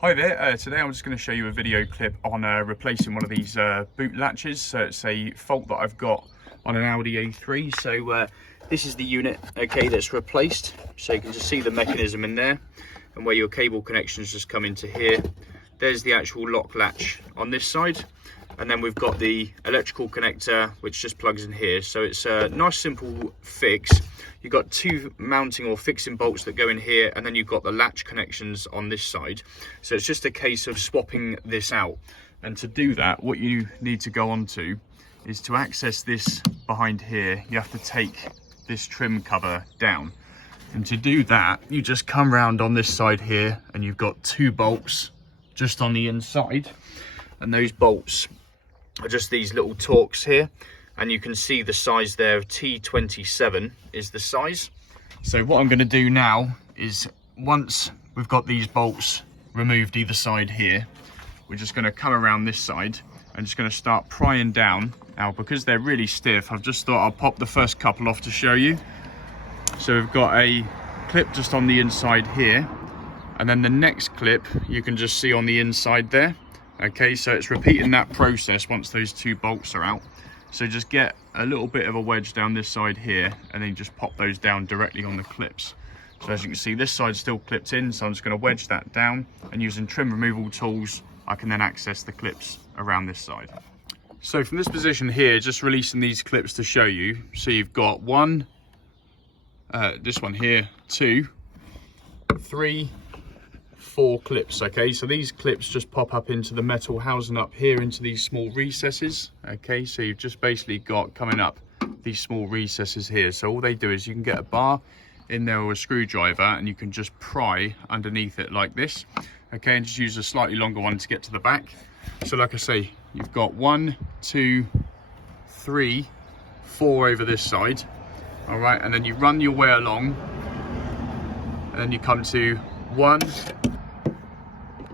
Hi there, today I'm just going to show you a video clip on replacing one of these boot latches. So it's a fault that I've got on an Audi A3. So this is the unit, okay, that's replaced. So you can just see the mechanism in there and where your cable connections just come into here. There's the actual lock latch on this side. And then we've got the electrical connector, which just plugs in here. So it's a nice simple fix. You've got two mounting or fixing bolts that go in here, and then you've got the latch connections on this side. So it's just a case of swapping this out. And to do that, what you need to go on to is to access this behind here, you have to take this trim cover down. And to do that, you just come round on this side here, and you've got two bolts just on the inside. And those bolts are just these little Torx here, and you can see the size there of T27 is the size. So what I'm going to do now is, once we've got these bolts removed either side here, we're just going to come around this side and just going to start prying down. Now, because they're really stiff, I've just thought I'll pop the first couple off to show you. So we've got a clip just on the inside here, and then the next clip you can just see on the inside there. Okay, so it's repeating that process once those two bolts are out. So just get a little bit of a wedge down this side here, and then just pop those down directly on the clips. So as you can see, this side's still clipped in, so I'm just going to wedge that down, and using trim removal tools, I can then access the clips around this side. So from this position here, just releasing these clips to show you. So you've got one, this one here, 2, 3, 4 clips. Okay, so these clips just pop up into the metal housing up here into these small recesses. Okay, so you've just basically got coming up these small recesses here. So all they do is you can get a bar in there or a screwdriver, and you can just pry underneath it like this. Okay, and just use a slightly longer one to get to the back. So like I say, you've got 1, 2, 3, 4 over this side. All right, and then you run your way along, and then you come to 1,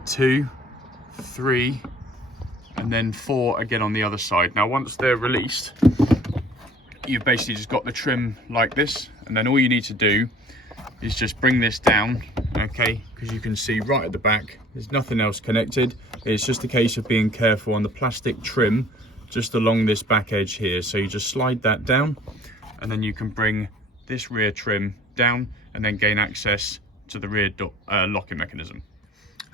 2, 3, and then 4 again on the other side. Now once they're released, you've basically just got the trim like this, and then all you need to do is just bring this down, okay, because you can see right at the back there's nothing else connected. It's just a case of being careful on the plastic trim just along this back edge here. So you just slide that down, and then you can bring this rear trim down and then gain access to the rear locking mechanism.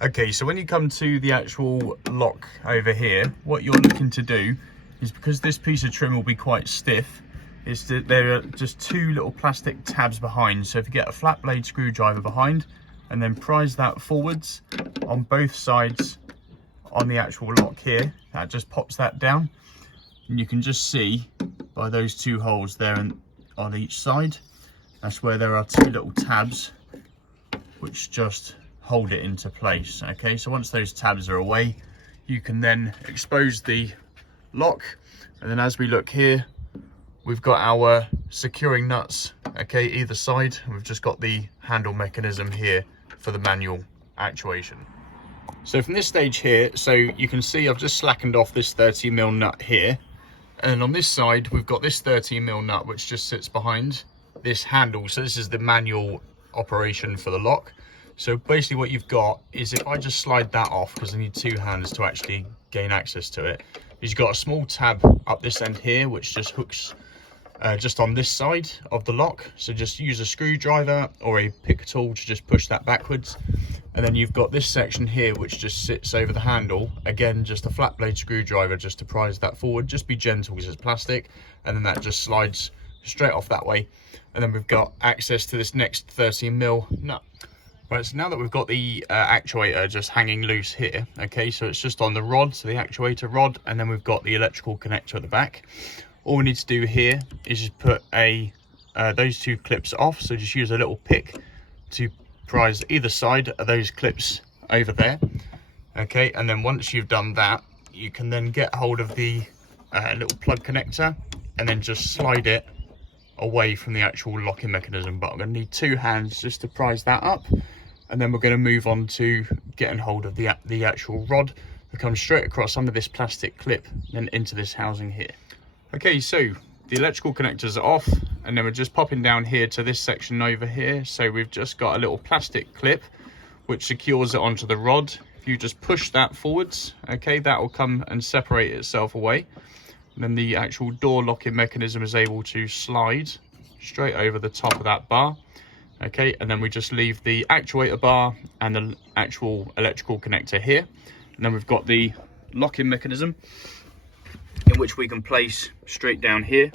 Okay, so when you come to the actual lock over here, what you're looking to do is, because this piece of trim will be quite stiff, is that there are just two little plastic tabs behind. So if you get a flat blade screwdriver behind and then prise that forwards on both sides on the actual lock here, that just pops that down. And you can just see by those two holes there on each side, that's where there are two little tabs which just hold it into place. Okay, so once those tabs are away, you can then expose the lock, and then as we look here, we've got our securing nuts, okay, either side. We've just got the handle mechanism here for the manual actuation. So from this stage here, so you can see I've just slackened off this 30mm nut here, and on this side we've got this 30mm nut which just sits behind this handle. So this is the manual operation for the lock. So basically what you've got is, if I just slide that off, because I need two hands to actually gain access to it, is you've got a small tab up this end here which just hooks just on this side of the lock. So just use a screwdriver or a pick tool to just push that backwards. And then you've got this section here which just sits over the handle. Again, just a flat blade screwdriver just to prise that forward. Just be gentle because it's plastic, and then that just slides straight off that way. And then we've got access to this next 30mm nut. Right, so now that we've got the actuator just hanging loose here, okay, so it's just on the rod, so the actuator rod, and then we've got the electrical connector at the back. All we need to do here is just put those two clips off, so just use a little pick to prise either side of those clips over there, okay, and then once you've done that, you can then get hold of the little plug connector and then just slide it away from the actual locking mechanism. But I'm going to need two hands just to prise that up, and then we're going to move on to getting hold of the actual rod that comes straight across under this plastic clip and into this housing here. Okay, so the electrical connectors are off, and then we're just popping down here to this section over here. So we've just got a little plastic clip which secures it onto the rod if you just push that forwards, okay, that will come and separate itself away. And then the actual door locking mechanism is able to slide straight over the top of that bar. Okay, and then we just leave the actuator bar and the actual electrical connector here. And then we've got the locking mechanism in which we can place straight down here.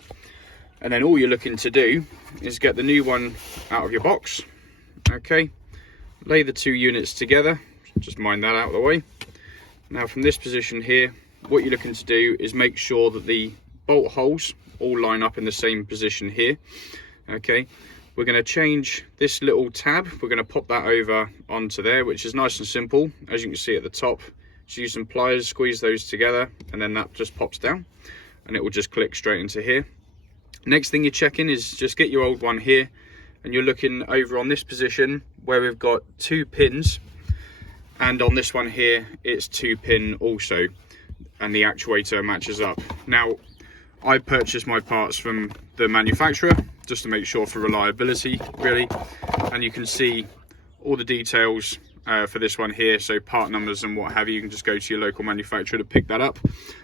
And then all you're looking to do is get the new one out of your box. Okay, lay the two units together, just mind that out of the way. Now from this position here, what you're looking to do is make sure that the bolt holes all line up in the same position here. Okay, we're going to change this little tab, we're going to pop that over onto there, which is nice and simple. As you can see at the top, just use some pliers, squeeze those together, and then that just pops down and it will just click straight into here. Next thing you're checking is just get your old one here, and you're looking over on this position where we've got 2 pins, and on this one here it's 2 pin also, and the actuator matches up. Now I purchased my parts from the manufacturer just to make sure for reliability really, and you can see all the details for this one here, so part numbers and what have you. You can just go to your local manufacturer to pick that up.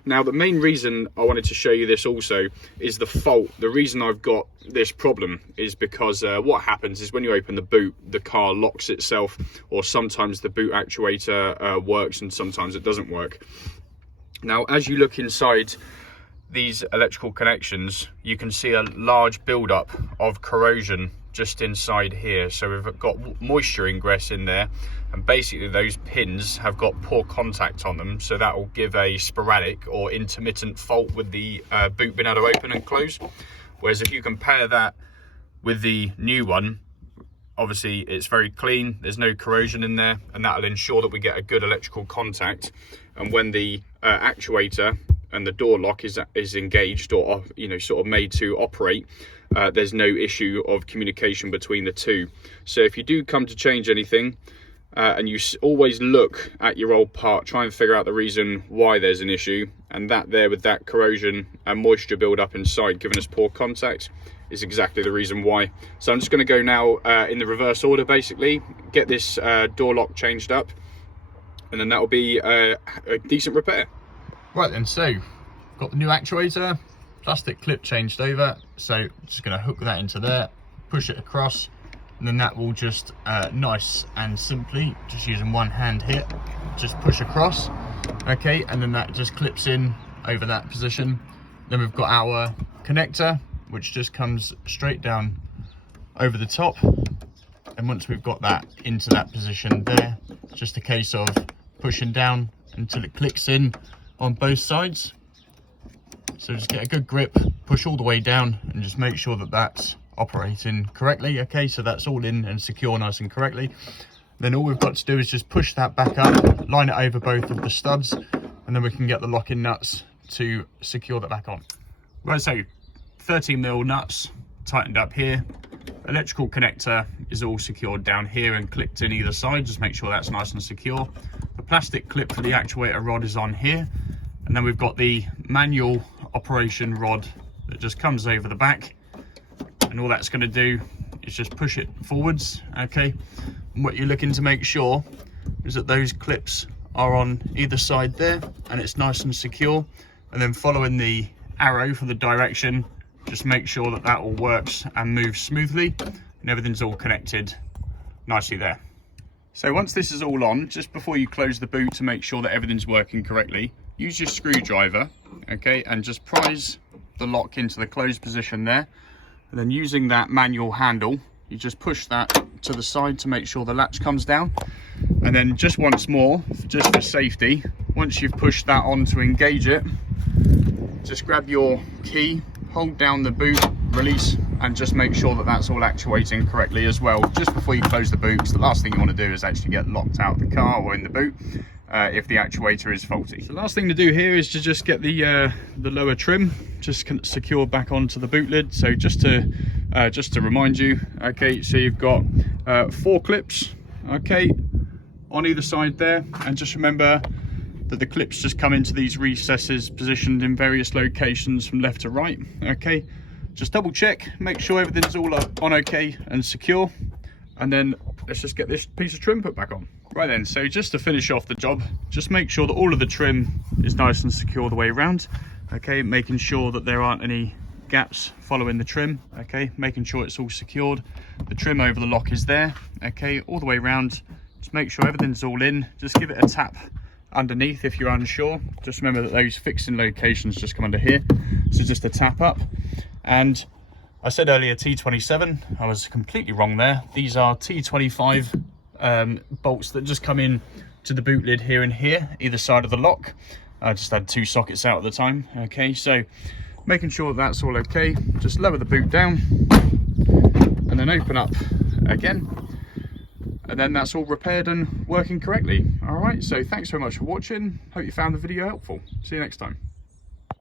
Now the main reason I wanted to show you this also is the fault. The reason I've got this problem is because what happens is when you open the boot, the car locks itself, or sometimes the boot actuator works and sometimes it doesn't work. Now as you look inside these electrical connections, you can see a large buildup of corrosion just inside here. So we've got moisture ingress in there, and basically those pins have got poor contact on them, so that will give a sporadic or intermittent fault with the boot being able to open and close. Whereas if you compare that with the new one, obviously it's very clean, there's no corrosion in there, and that will ensure that we get a good electrical contact. And when the actuator and the door lock is engaged, or sort of made to operate, there's no issue of communication between the two. So if you do come to change anything, and you always look at your old part, try and figure out the reason why there's an issue, and that there with that corrosion and moisture build up inside giving us poor contact is exactly the reason why. So I'm just going to go now in the reverse order, basically get this door lock changed up, and then that will be a decent repair. Right then, so got the new actuator, plastic clip changed over, so just going to hook that into there, push it across, and then that will just nice and simply, just using one hand here, just push across. Okay, and then that just clips in over that position. Then we've got our connector, which just comes straight down over the top, and once we've got that into that position there, it's just a case of pushing down until it clicks in on both sides. So just get a good grip, push all the way down, and just make sure that that's operating correctly. Okay, so that's all in and secure nice and correctly. Then all we've got to do is just push that back up, line it over both of the studs, and then we can get the locking nuts to secure that back on. Right, so 13mm nuts tightened up here. Electrical connector is all secured down here and clipped in either side. Just make sure that's nice and secure. The plastic clip for the actuator rod is on here, and then we've got the manual operation rod that just comes over the back, and all that's going to do is just push it forwards. Okay, and what you're looking to make sure is that those clips are on either side there and it's nice and secure, and then following the arrow for the direction, just make sure that that all works and moves smoothly and everything's all connected nicely there. So once this is all on, just before you close the boot, to make sure that everything's working correctly, use your screwdriver, okay, and just prise the lock into the closed position there, and then using that manual handle, you just push that to the side to make sure the latch comes down. And then just once more, just for safety, once you've pushed that on to engage it, just grab your key, hold down the boot, release, and just make sure that that's all actuating correctly as well, just before you close the boot, because the last thing you want to do is actually get locked out of the car or in the boot if the actuator is faulty. So the last thing to do here is to just get the lower trim just secure back onto the boot lid. So just to remind you, okay, so you've got 4 clips, okay, on either side there, and just remember that the clips just come into these recesses positioned in various locations from left to right. Okay, just double check, make sure everything's all on okay and secure, and then let's just get this piece of trim put back on. Right then, so just to finish off the job, just make sure that all of the trim is nice and secure the way around. Okay, making sure that there aren't any gaps following the trim. Okay, making sure it's all secured. The trim over the lock is there. Okay, all the way around. Just make sure everything's all in. Just give it a tap underneath if you're unsure. Just remember that those fixing locations just come under here. So just a tap up. And I said earlier T27, I was completely wrong there. These are T25 bolts that just come in to the boot lid here and here, either side of the lock. I just had 2 sockets out at the time. Okay, so making sure that that's all okay, just lower the boot down and then open up again, and then that's all repaired and working correctly. All right, so thanks so much for watching. Hope you found the video helpful. See you next time.